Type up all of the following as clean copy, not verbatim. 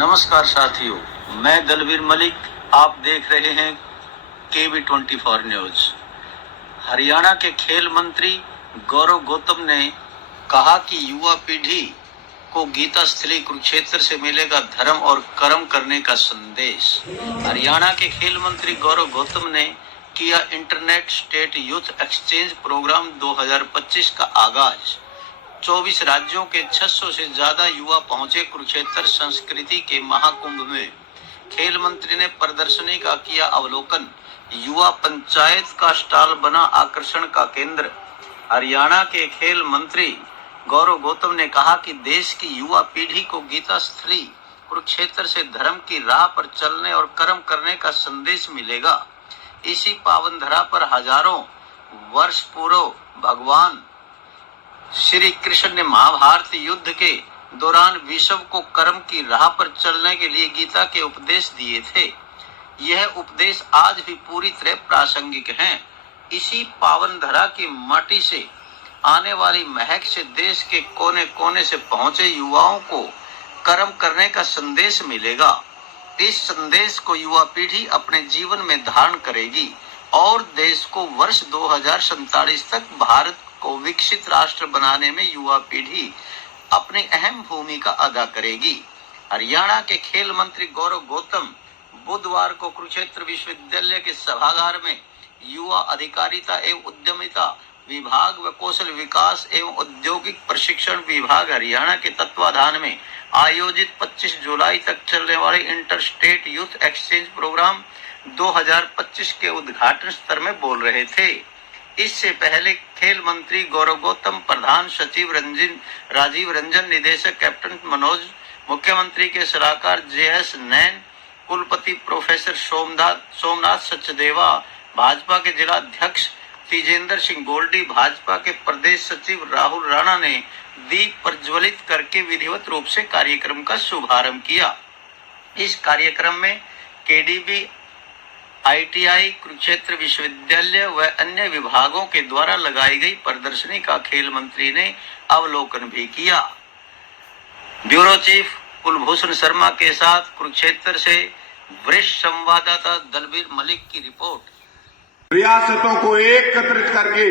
नमस्कार साथियों, मैं दलवीर मलिक। आप देख रहे हैं KB24 न्यूज। हरियाणा के खेल मंत्री गौरव गौतम ने कहा कि युवा पीढ़ी को गीता स्थली कुरुक्षेत्र से मिलेगा धर्म और कर्म करने का संदेश। हरियाणा के खेल मंत्री गौरव गौतम ने किया internet state youth exchange programme 2025 का आगाज। 24 राज्यों के 600 से ज्यादा युवा पहुंचे कुरुक्षेत्र संस्कृति के महाकुंभ में। खेल मंत्री ने प्रदर्शनी का किया अवलोकन। युवा पंचायत का स्टॉल बना आकर्षण का केंद्र। हरियाणा के खेल मंत्री गौरव गौतम ने कहा कि देश की युवा पीढ़ी को गीता स्थली कुरुक्षेत्र से धर्म की राह पर चलने और कर्म करने का संदेश मिलेगा। इसी पावन धरा पर हजारों वर्ष पूर्व भगवान श्री कृष्ण ने महाभारत युद्ध के दौरान विश्व को कर्म की राह पर चलने के लिए गीता के उपदेश दिए थे। यह उपदेश आज भी पूरी तरह प्रासंगिक हैं। इसी पावन धरा की माटी से आने वाली महक से देश के कोने कोने से पहुंचे युवाओं को कर्म करने का संदेश मिलेगा। इस संदेश को युवा पीढ़ी अपने जीवन में धारण करेगी और देश को वर्ष 2047 तक भारत को विकसित राष्ट्र बनाने में युवा पीढ़ी अपनी अहम भूमिका अदा करेगी। हरियाणा के खेल मंत्री गौरव गौतम बुधवार को कुरुक्षेत्र विश्वविद्यालय के सभागार में युवा अधिकारिता एवं उद्यमिता विभाग व कौशल विकास एवं औद्योगिक प्रशिक्षण विभाग हरियाणा के तत्वाधान में आयोजित 25 जुलाई तक चलने वाले inter state youth exchange programme 2025 के उद्घाटन सत्र में बोल रहे थे। इससे पहले खेल मंत्री गौरव गौतम, प्रधान सचिव राजीव रंजन, निदेशक कैप्टन मनोज, मुख्यमंत्री के सलाहकार JS नैन, कुलपति प्रोफेसर सोमनाथ सचदेवा, भाजपा के जिला अध्यक्ष तेजेंद्र सिंह गोल्डी, भाजपा के प्रदेश सचिव राहुल राणा ने दीप प्रज्वलित करके विधिवत रूप से कार्यक्रम का शुभारंभ किया। इस कार्यक्रम में KDB, ITI, कुरुक्षेत्र विश्वविद्यालय व अन्य विभागों के द्वारा लगाई गई प्रदर्शनी का खेल मंत्री ने अवलोकन भी किया। ब्यूरो चीफ कुलभूषण शर्मा के साथ कुरुक्षेत्र से वरिष्ठ संवाददाता दलवीर मलिक की रिपोर्ट। रियासतों को एकत्रित करके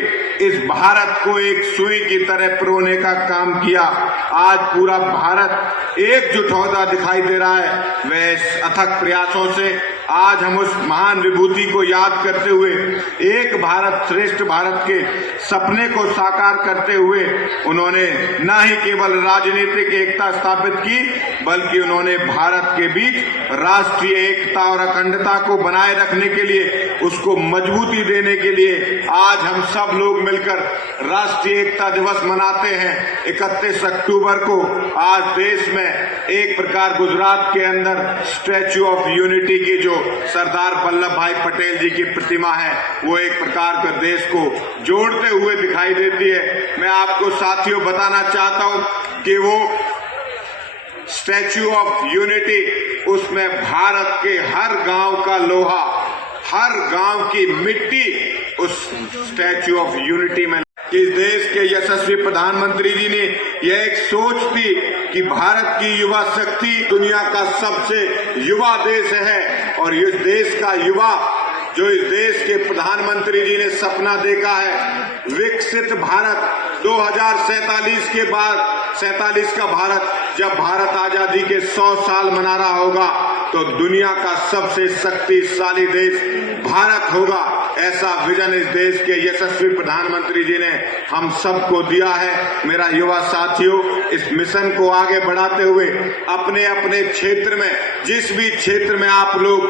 इस भारत को एक सुई की तरह पिरोने का काम किया। आज पूरा भारत एकजुट होता दिखाई दे रहा है। वह इस अथक प्रयासों से आज हम उस महान विभूति को याद करते हुए एक भारत श्रेष्ठ भारत के सपने को साकार करते हुए उन्होंने न ही केवल राजनीतिक एकता स्थापित की, बल्कि उन्होंने भारत के बीच राष्ट्रीय एकता और अखंडता को बनाए रखने के लिए, उसको मजबूती देने के लिए आज हम सब लोग मिलकर राष्ट्रीय एकता दिवस मनाते हैं। 31 अक्टूबर को आज देश में एक प्रकार गुजरात के अंदर स्टैच्यू ऑफ यूनिटी की जो सरदार वल्लभ भाई पटेल जी की प्रतिमा है, वो एक प्रकार का देश को जोड़ते हुए दिखाई देती है। मैं आपको साथियों बताना चाहता हूं कि वो स्टैच्यू ऑफ यूनिटी, उसमें भारत के हर गांव का लोहा, हर गांव की मिट्टी उस स्टैच्यू ऑफ यूनिटी में। इस देश के यशस्वी प्रधानमंत्री जी ने यह एक सोच थी कि भारत की युवा शक्ति दुनिया का सबसे युवा देश है, और इस देश का युवा, जो इस देश के प्रधानमंत्री जी ने सपना देखा है विकसित भारत 2047 के बाद, 47 का भारत, जब भारत आजादी के 100 साल मना रहा होगा तो दुनिया का सबसे शक्तिशाली देश भारत होगा। ऐसा विजन इस देश के यशस्वी प्रधानमंत्री जी ने हम सबको दिया है। मेरा युवा साथियों, इस मिशन को आगे बढ़ाते हुए अपने अपने क्षेत्र में, जिस भी क्षेत्र में आप लोग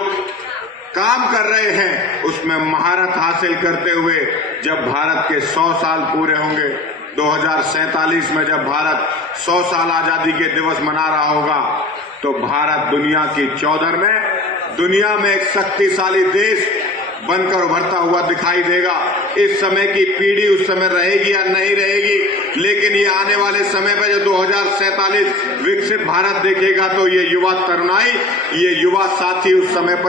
काम कर रहे हैं, उसमें महारत हासिल करते हुए जब भारत के 100 साल पूरे होंगे, 2047 में जब भारत 100 साल आजादी के दिवस मना रहा होगा, तो भारत दुनिया की चौधर में, दुनिया में एक शक्तिशाली देश बनकर उभरता हुआ दिखाई देगा। इस समय की पीढ़ी उस समय रहेगी या नहीं रहेगी, लेकिन ये आने वाले समय में जो 2047 विकसित भारत देखेगा, तो ये युवा तरुणाई, ये युवा साथी उस समय पर